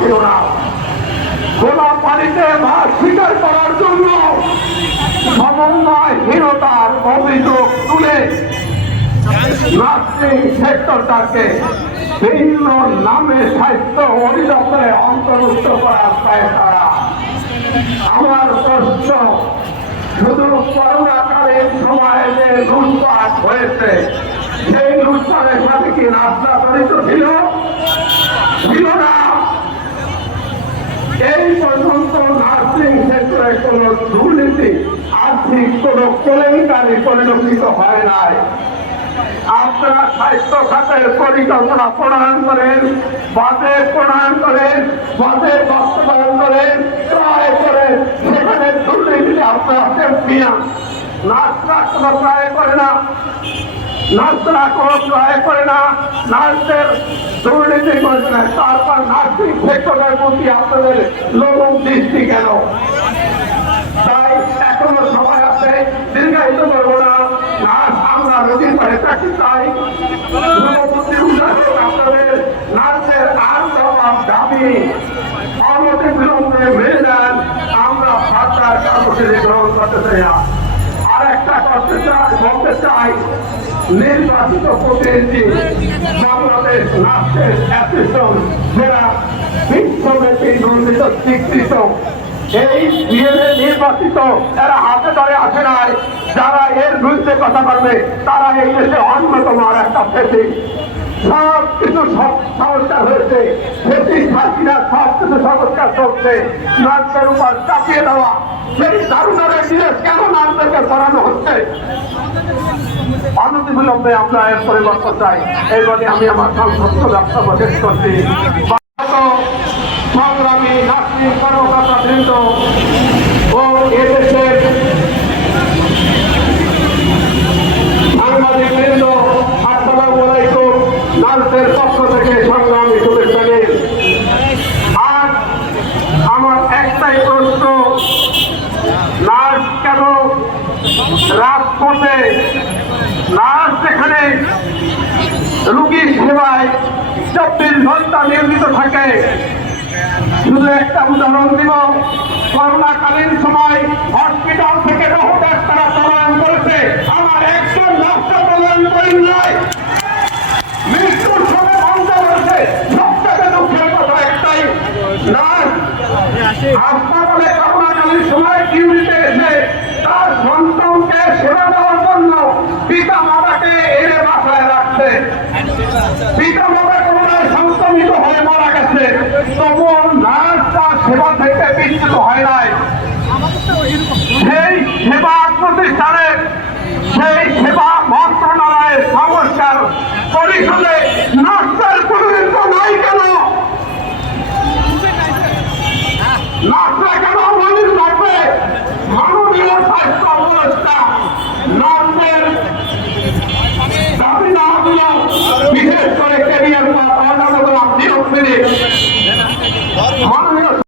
ছিল না। গোলা পানিতে মাছ স্বীকার করার জন্য সমন্বয়হীনতার অভিযোগ তুলে সেক্টরটাকে ভিন্ন নামে স্বাস্থ্য অধিদপ্তরে অন্তর্ভুক্ত করার চায় তারা। আমার প্রশ্ন, শুধু করোনাকালীন সময়ে যে লুটপাট হয়েছে, সেই লুটপাটের সাথে কি রাস্তা ছিল? ছিল এই পর্যন্ত নার্সিং ক্ষেত্রে কোন দুর্নীতি, আর্থিক কোন কেলেঙ্কারি পরিলক্ষিত হয় নাই। আপনারা স্বাস্থ্য খাতের পরিকল্পনা প্রণয়ন করেন বাজেট প্রণয়ন করেন বাজেট বাস্তবায়ন করেন, ক্রয় করেন। সেখানে দুর্নীতি আপনারা চ্যাম্পিয়ন নার্সরা কোনো ক্রয় করে না নার্সরা কোনো ক্রয় করে না নার্সের দুর্নীতি করে না তারপর নার্সিং সেক্টরের প্রতি আপনাদের লোক দৃষ্টি কেন তাই এখনও সময় আছে দীর্ঘায়িত করব না নার্স আমরা রোগীর পায়ে থাকি তাই আপনাদের নার্সের আর দাবি। অনতি বিলম্বে চাই নির্বাচিত প্রতিনিধি বাংলাদেশ নার্সের অ্যাসোসিয়েশন যারা বিশ্বব্যাপী নন্দিত স্বীকৃত। এই বিএলএ নির্বাচিত এরা হাতে ধরে আসে নাই। যারা এর বিরুদ্ধে কথা বলবে, তারা এই দেশে অন্যতম আর একটা ফেসি সব কিছু সংস্কার হয়েছে কিছু সংস্কার চলছে। উপর চাপিয়ে দেওয়া। সেই দারুণের কেন নার্সদেরকে করানো হচ্ছে? অনতি বিলম্বে আমরা এর পরিবর্তন চাই। এই বলে আমি আমার সংসদ বক্তব্য শেষ করছি। বৃন্দ পক্ষ থেকে সংগ্রামী শুভেচ্ছা একটাই প্রশ্ন নার্স কেন রাজপথে? সেবায় চব্বিশ ঘণ্টা নিয়োজিত থাকে। শুধু একটা উদাহরণ দিব, করোনাকালীন সময় হসপিটাল থেকে বহু ডাক্তারা পলায়ন করেছে। আমার একজন ডাক্তার পলায়ন করেন নাই মৃত্যুর সময় বন্ধ করেছে সব থেকে দুঃখের কথা একটাই নার্স হাসপাতালে করোনাকালীন সময় ডিউটিতে এসে তার সন্তানকে সেবা দেওয়ার জন্য পিতা মাতাকে এনে বাসায় রাখছে। পিতা মাতা করোনায় সংক্রমিত হয়ে মারা গেছে। তবুও নার্স তার সেবা থেকে বিচ্যুত হয় নাই।